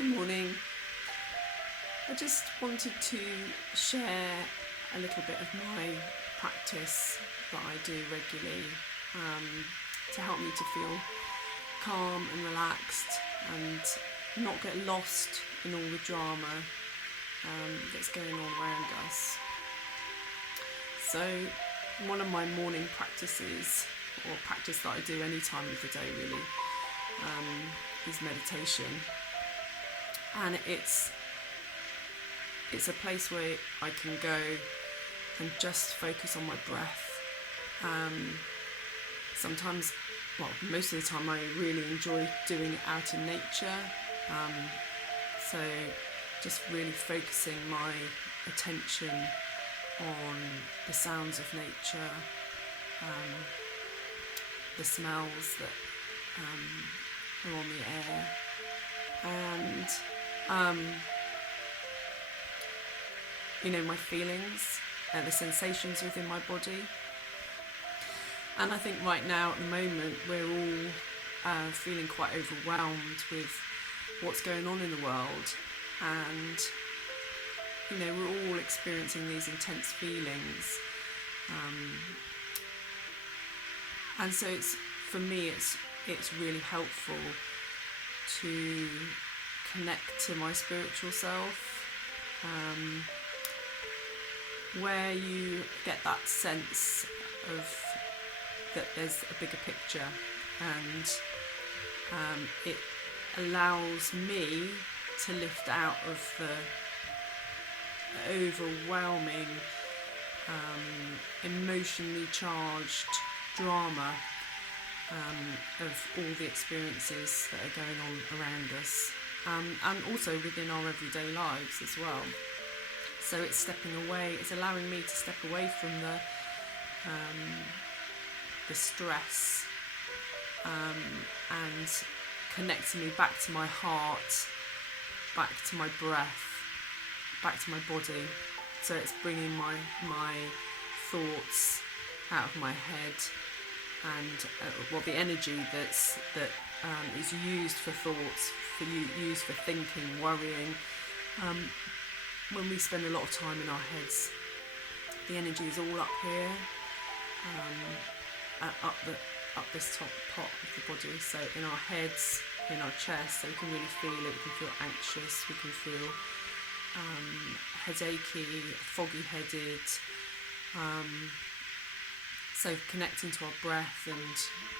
Good morning. I just wanted to share a little bit of my practice that I do regularly to help me to feel calm and relaxed and not get lost in all the drama that's going on around us. So one of my morning practices, or practice that I do any time of the day really, is meditation. And it's a place where I can go and just focus on my breath. Sometimes, most of the time I really enjoy doing it out in nature. So just really focusing my attention on the sounds of nature, the smells that are on the air, and my feelings and the sensations within my body. And I think right now at the moment we're all feeling quite overwhelmed with what's going on in the world, and we're all experiencing these intense feelings, and so for me it's really helpful to connect to my spiritual self, where you get that sense of that there's a bigger picture, and it allows me to lift out of the overwhelming, emotionally charged drama of all the experiences that are going on around us, and also within our everyday lives as well. So it's stepping away, it's allowing me to step away from the stress, and connecting me back to my heart, back to my breath, back to my body. So it's bringing my thoughts out of my head, and the energy that is used for thoughts, used for thinking, worrying. When we spend a lot of time in our heads, the energy is all up here, up this top part of the body. So in our heads, in our chest, so we can really feel it. We can feel anxious. We can feel headachy, foggy-headed. So connecting to our breath and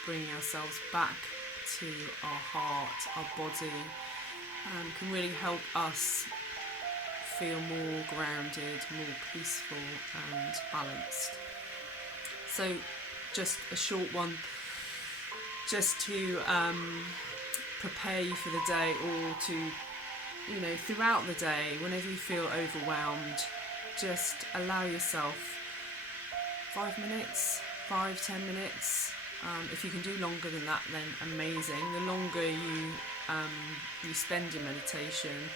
bringing ourselves back to our heart, our body, can really help us feel more grounded, more peaceful and balanced. So just a short one, just to prepare you for the day, or to, throughout the day, whenever you feel overwhelmed, just allow yourself 5 minutes, 5-10 minutes. If you can do longer than that, then amazing. The longer you spend in meditation,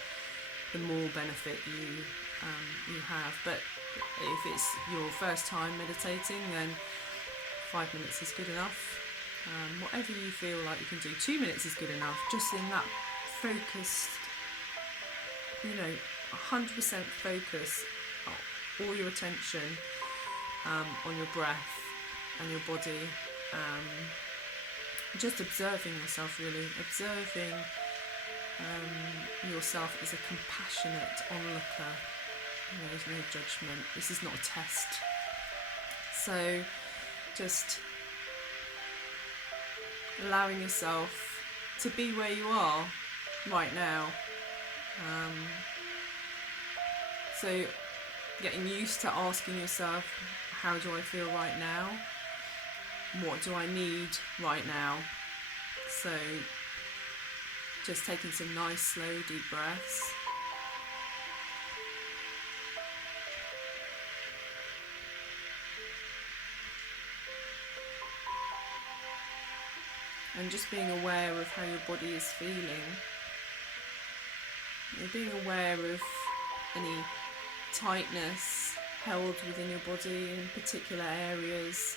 the more benefit you have. But if it's your first time meditating, then 5 minutes is good enough. Whatever you feel like you can do, 2 minutes is good enough. Just in that focused, 100% focus, all your attention on your breath and your body, just observing yourself, really observing yourself as a compassionate onlooker. There's no judgment. This is not a test. So just allowing yourself to be where you are right now. So getting used to asking yourself, how do I feel right now? What do I need right now? So just taking some nice, slow, deep breaths. And just being aware of how your body is feeling. Being aware of any tightness held within your body in particular areas.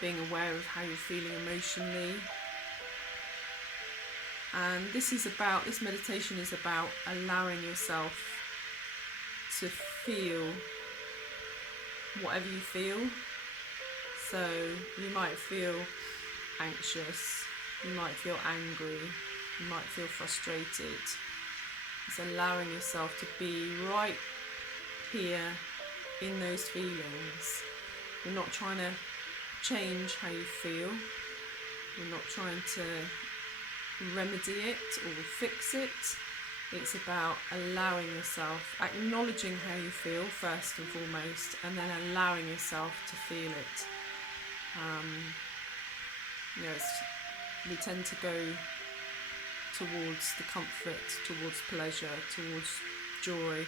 Being aware of how you're feeling emotionally. And this meditation is about allowing yourself to feel whatever you feel. So you might feel anxious, you might feel angry, you might feel frustrated. It's allowing yourself to be right here in those feelings. You're not trying to change how you feel. You're not trying to remedy it or fix it. It's about allowing yourself, acknowledging how you feel first and foremost, and then allowing yourself to feel it. We tend to go towards the comfort, towards pleasure, towards joy,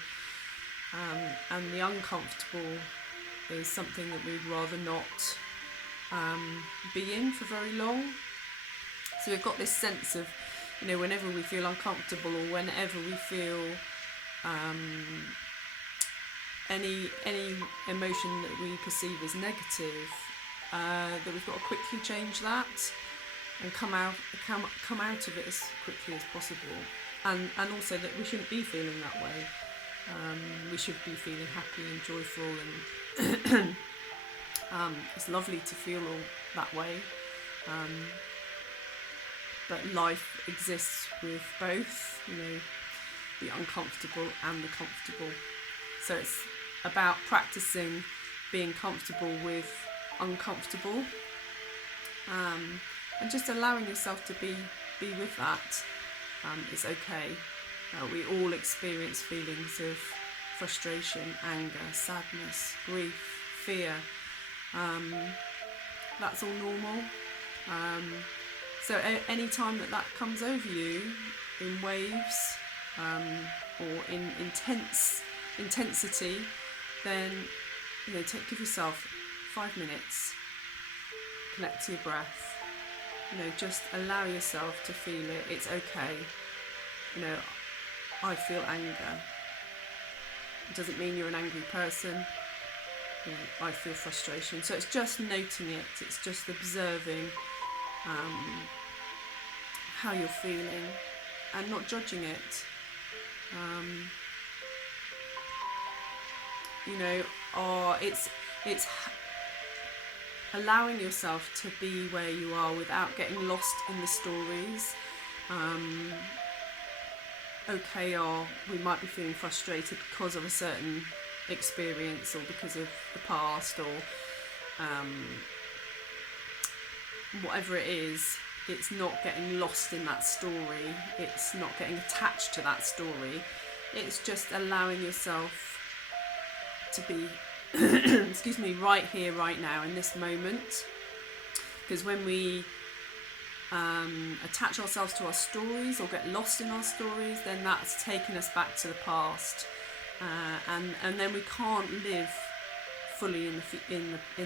and the uncomfortable is something that we'd rather not be in for very long. So we've got this sense of, whenever we feel uncomfortable or whenever we feel any emotion that we perceive as negative, that we've got to quickly change that and come out of it as quickly as possible. And also that we shouldn't be feeling that way. We should be feeling happy and joyful, and it's lovely to feel all that way. But life exists with both, the uncomfortable and the comfortable. So it's about practicing being comfortable with uncomfortable, and just allowing yourself to be with that. It's okay. We all experience feelings of frustration, anger, sadness, grief, fear. That's all normal. So any time that comes over you in waves or in intensity, then give yourself 5 minutes, connect to your breath. Just allow yourself to feel it. It's okay. I feel anger. It doesn't mean you're an angry person. I feel frustration. So it's just noting it. It's just observing how you're feeling and not judging it. It's allowing yourself to be where you are without getting lost in the stories. We might be feeling frustrated because of a certain experience or because of the past or whatever it is. It's not getting lost in that story. It's not getting attached to that story. It's just allowing yourself to be right here, right now, in this moment. Because when we attach ourselves to our stories or get lost in our stories, then that's taking us back to the past, and then we can't live fully in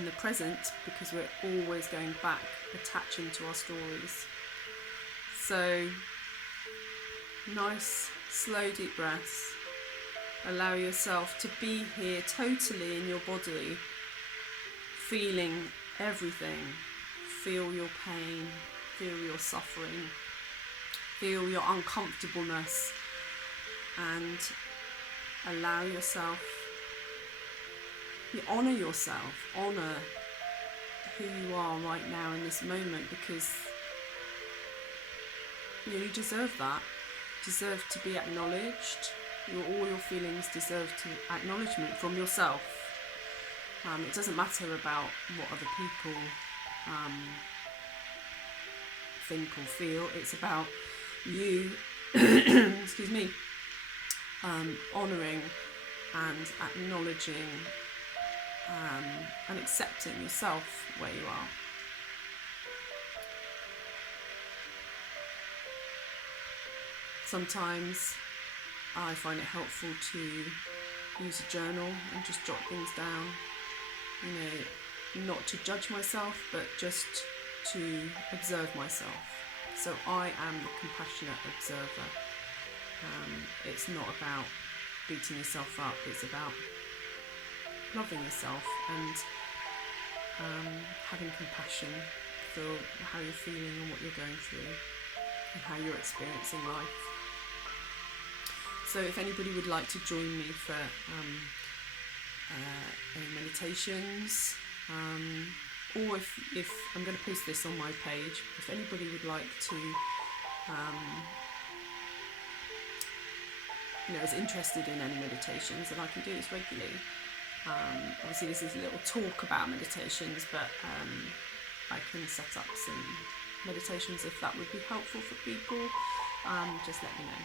the present because we're always going back, attaching to our stories. So nice, slow, deep breaths. Allow yourself to be here totally in your body, feeling everything. Feel your pain, feel your suffering, feel your uncomfortableness, and allow yourself, honour yourself, honour who you are right now in this moment, because you deserve that. You deserve to be acknowledged. All your feelings deserve acknowledgement from yourself. It doesn't matter about what other people think or feel. It's about you honouring and acknowledging and accepting yourself where you are. Sometimes I find it helpful to use a journal and just jot things down, not to judge myself, but just to observe myself. So I am the compassionate observer. It's not about beating yourself up, it's about loving yourself and having compassion for how you're feeling and what you're going through. and how you're experiencing life. So if anybody would like to join me for any meditations, or if I'm going to post this on my page, if anybody would like to is interested in any meditations, then I can do this regularly. Obviously this is a little talk about meditations, but I can set up some meditations if that would be helpful for people. Just let me know.